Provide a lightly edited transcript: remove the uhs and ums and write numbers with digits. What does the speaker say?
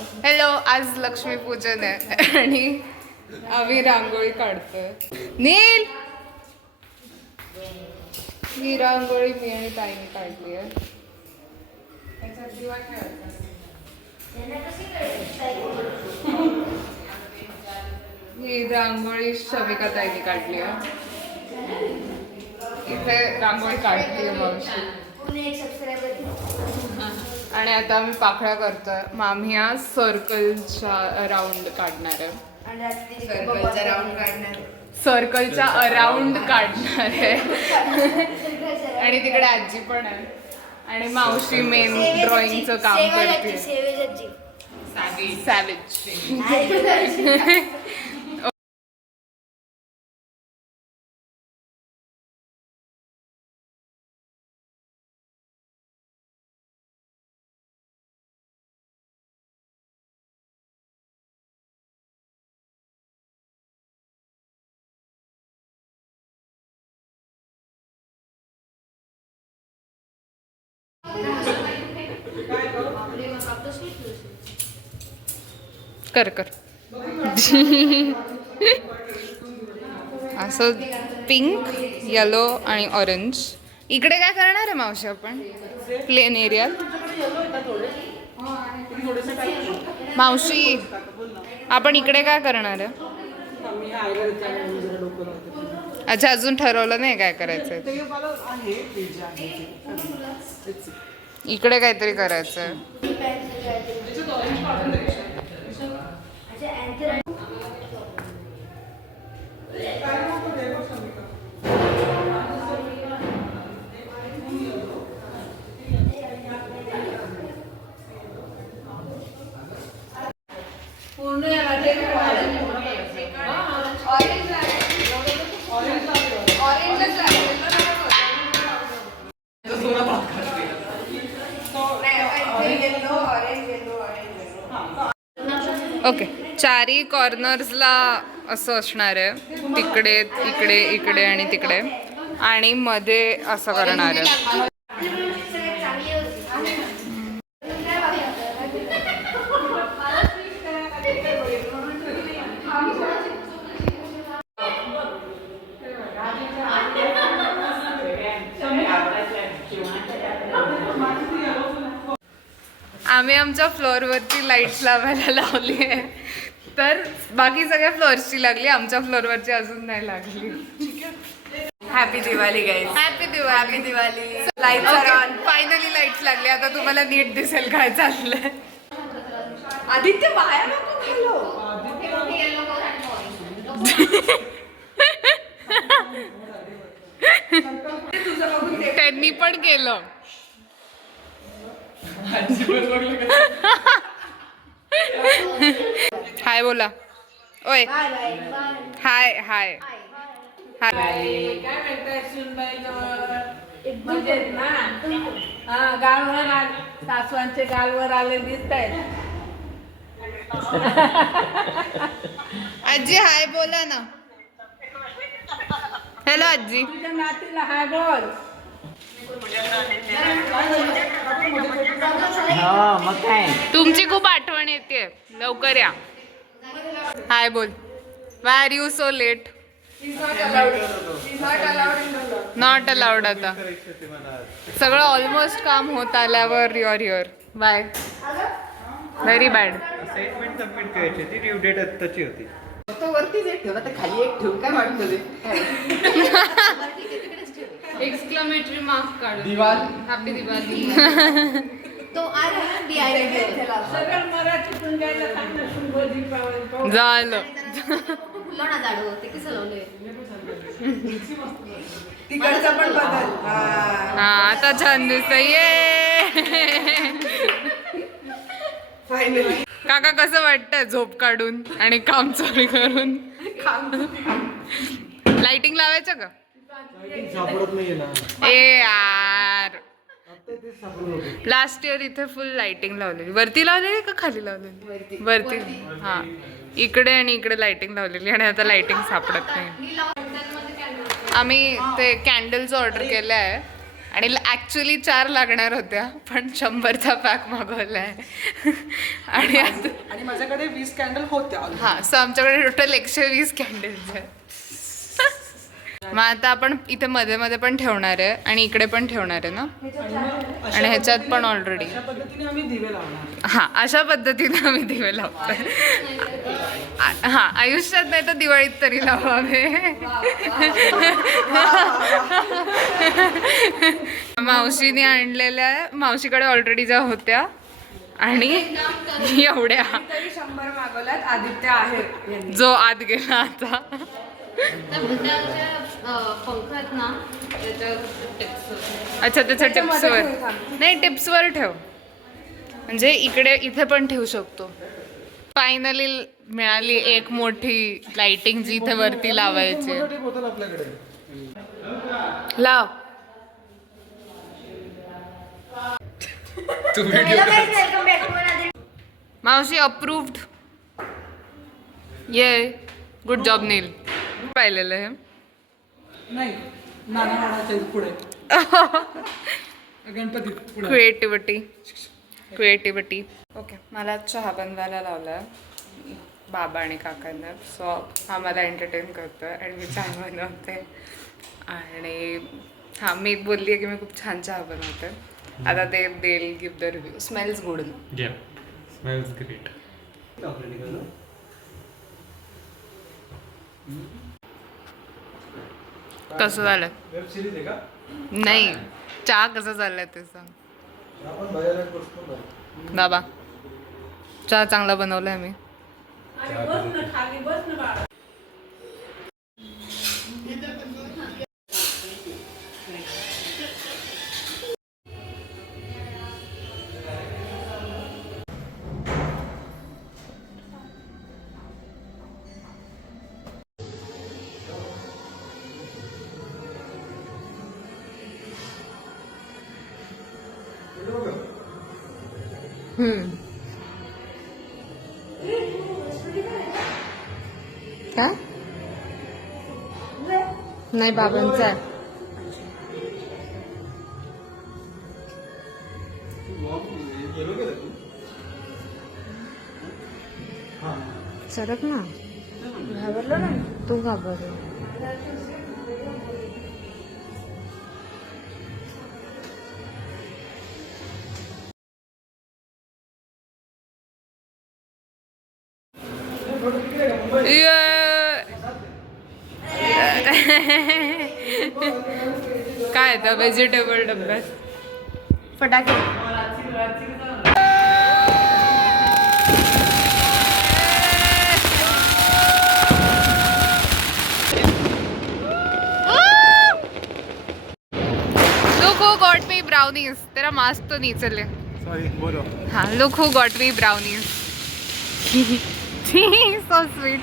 Hello, आज लक्ष्मीपूजन आहे आणि आम्ही रांगोळी काढतोय. नील, ही रांगोळी मी आणि ताईने काढली आहे. ही रांगोळी शमिका ताईने काढली आहे. इथे रांगोळी काढते मावशी आणि आता आम्ही पाकळ्या करतोय. मामी आज सर्कलच्या राऊंड काढणार आहे. सर्कलचा अराउंड काढणार आहे. आणि तिकडे आजी पण आहे आणि मावशी मेन ड्रॉइंगचं काम करते. सॅवेज. कर कर असं पिंक, येलो आणि ऑरेंज. इकडे काय करणार आहे मावशी आपण प्लेन एरियात? मावशी आपण इकडे काय करणार आहे? अच्छा, अजून ठरवलं नाही काय करायचं. इकडे काहीतरी करायचं. ओके, चारी कॉर्नर्सला असं असणार आहे. तिकडे इकडे इकडे आणि तिकडे आणि मध्ये असं करणार आहे. आम्ही आमच्या फ्लोअरवरची लाईट्स लावायला लावली आहे. तर बाकी सगळ्या फ्लोअर्सची लागली, आमच्या फ्लोअरवरची अजून नाही लागली. Happy Diwali guys. Happy Diwali. Happy Diwali. Lights are on. Finally lights लागली. आता तुम्हाला नीट दिसेल काय चाललंय. आदित्य बाहेर नको घालो. त्यांनी पण केलं. हाय बोला. ओय हाय हाय हाय. काय म्हणताय सुनबाई मजेत ना? हा, गालवर सासवांचे गालवर आले दिसत आहेत. आजी हाय बोला ना. हॅलो आजी. तुझ्या नातीला हाय बोल. तुमची खूप आठवण येते. लवकर या. हाय बोल. Why are you so late? Not allowed. आता सगळं ऑलमोस्ट काम होत आल्यावर your your bye. Very bad. Assignment submit करायची होती, ड्यू डेट आत्ताची होती. तो वरतीच एक ठेवला तर खाली एक ठेवून काय वाटतं ते? एक्सक्लेमेटरी मार्क काढू. दिवाळी. हॅपी दिवाळी. तो आ रहा है DIY सगळं मराठीतून घ्यायला सांग. शुभजी पावन झालं. फुलं ना झाडू ते कसं लावलंय. तिकडचा पण बदल. हा आता छान दिसतंय. ये फायनली. काका कसं वाटतंय झोप काढून आणि काम चालू करून? लाइटिंग लावायचं का? सापडत नाहीये ना. ए यार, लास्ट इयर इथे फुल लाइटिंग लावलेली. वरती लावलेली का खाली लावलेली? वरती. हा, इकडे आणि इकडे लाइटिंग लावलेली आणि आता लाइटिंग सापडत नाही. आम्ही ते कॅन्डल्स ऑर्डर केले आहे आणि ॲक्च्युली 4 लागणार होत्या पण 100चा पॅक मागवलाय आणि आणि माझ्याकडे 20 कॅन्डल होत्या हां सो आमच्याकडे टोटल 120 कॅन्डल्स आहेत. मग आता आपण इथे मध्ये मध्ये पण ठेवणार आहे आणि इकडे पण ठेवणार आहे ना. आणि ह्याच्यात पण ऑलरेडी अशा पद्धतीने आम्ही दिवे लावणार. हां अशा पद्धतीने आम्ही दिवे लावतोय. हां आयुष्यात नाही तर दिवाळीत तरी लावावे. मावशीने आणलेल्या मावशीकडे ऑलरेडी ज्या होत्या आणि एवढ्या तरी 100 मागवल्यात. आदित्य आहे जो आत गेला आता. त्या भुताच्या पंख आहेत ना त्याच्या tips. अच्छा त्याच्या टिप्सवर नाही टिप्सवर ठेव म्हणजे इथे पण ठेवू शकतो. फायनली मिळाली एक मोठी लाइटिंग जी इथे वरती लावायची आहे. बोतल आपल्याकडे लाव. मावशी अप्रूव्ड. ये गुड जॉब नील. पाहिलेलं आहे नाही नाना पुढे गणपती पुढे क्रिएटिव्हिटी. ओके मला चहा बनवायला लावला बाबा आणि काकांना. सो हा मला एंटरटेन करतो आणि मी चहा बनवते. आणि हां मी बोलली आहे की मी खूप छान चहा बनवते. आता ते देल give the review. Smells good. Yeah, smells great. कसं झालं वेब सिरीज आहे का? नाही चहा कसं झालंय ते सांग आपण बाहेर बसतो ना. बाबा. चहा चांगला बनवलाय मी. आणि बस ना खाली बस ना बाळा. काय नाही बाबांचा आहे. सरक ना घाबरलो ना तू घाबरलो. काय तर व्हेजिटेबल डब्यात फटाके. Look who got me brownies. तेरा मास्क तो नीचे ले. Sorry, बोलो. हाँ look who got me brownies. So sweet.